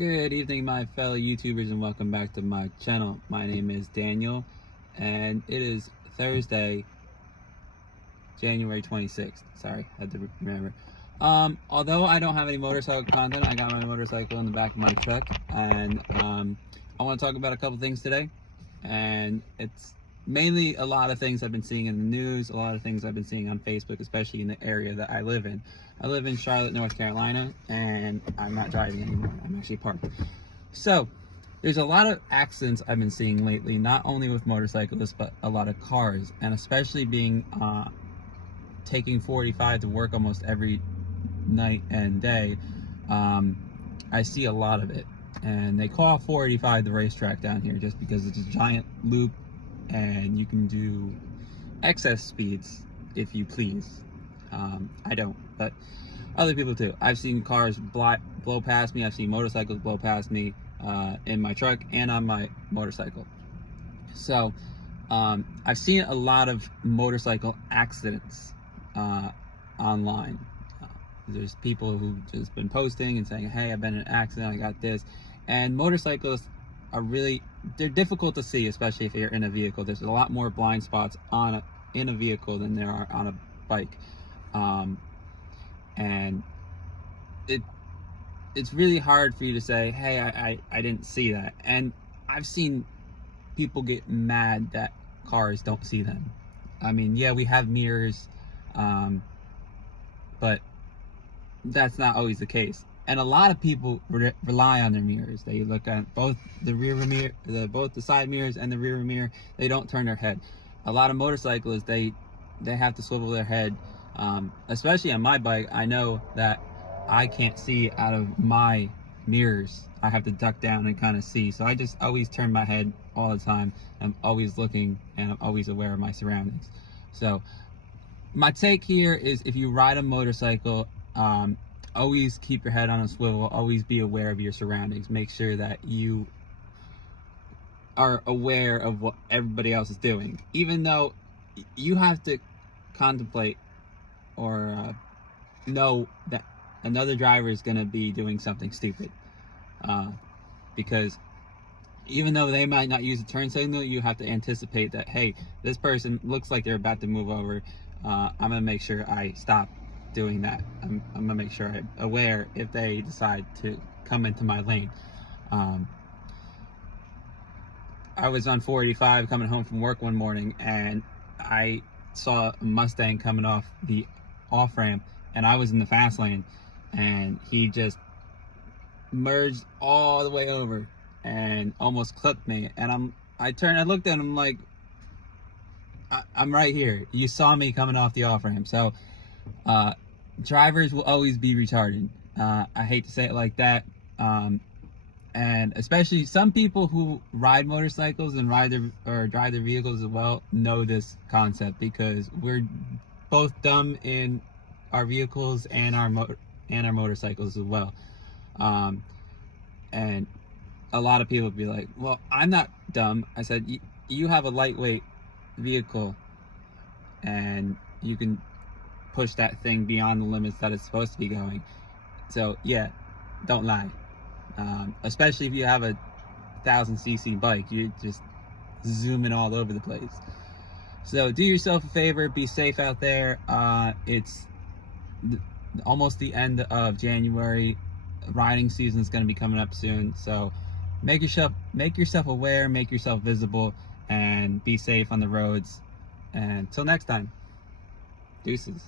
Good evening, my fellow YouTubers, and welcome back to my channel. My name is Daniel, and it is Thursday, January 26th. Sorry, had to remember. Although I don't have any motorcycle content, I got my motorcycle in the back of my truck, and I want to talk about a couple things today. And it's mainly a lot of things I've been seeing in the news, a lot of things I've been seeing on Facebook, especially in the area that I live in. I live in Charlotte, North Carolina, and I'm not driving anymore. I'm actually parked. So there's a lot of accidents I've been seeing lately, not only with motorcyclists, but a lot of cars, and especially being taking 45 to work almost every night and day. I see a lot of it, and they call 485 the racetrack down here just because it's a giant loop and you can do excess speeds if you please. I don't, but other people do. I've seen cars blow past me. I've seen motorcycles blow past me in my truck and on my motorcycle. So I've seen a lot of motorcycle accidents online. There's people who've just been posting and saying, hey, I've been in an accident, I got this. And motorcyclists are they're difficult to see, especially if you're in a vehicle. There's a lot more blind spots in a vehicle than there are on a bike. And it's really hard for you to say, hey, I didn't see that. And I've seen people get mad that cars don't see them. I mean, yeah, we have mirrors, but that's not always the case. And a lot of people rely on their mirrors. They look at both the rear mirror, both the side mirrors and the rear mirror. They don't turn their head. A lot of motorcyclists, they have to swivel their head. Especially on my bike, I know that I can't see out of my mirrors. I have to duck down and kind of see. So I just always turn my head all the time. I'm always looking and I'm always aware of my surroundings. So my take here is, if you ride a motorcycle, always keep your head on a swivel. Always be aware of your surroundings. Make sure that you are aware of what everybody else is doing. Even though you have to contemplate or know that another driver is going to be doing something stupid. Because even though they might not use a turn signal, you have to anticipate that, hey, this person looks like they're about to move over. I'm going to make sure I stop doing that. I'm going to make sure I'm aware if they decide to come into my lane. I was on 485 coming home from work one morning, and I saw a Mustang coming off the off-ramp, and I was in the fast lane, and he just merged all the way over and almost clipped me. And I looked at him like, I'm right here. You saw me coming off the off-ramp. So drivers will always be retarded. I hate to say it like that. And especially some people who ride motorcycles and drive their vehicles as well know this concept, because we're both dumb in our vehicles and our motorcycles as well. And a lot of people would be like, well, I'm not dumb. I said, you have a lightweight vehicle and you can push that thing beyond the limits that it's supposed to be going. So yeah, don't lie. Especially if you have a 1000cc bike, you're just zooming all over the place. So do yourself a favor, be safe out there. It's almost the end of January. Riding season is going to be coming up soon, so make yourself aware, make yourself visible, and be safe on the roads. And until next time, deuces.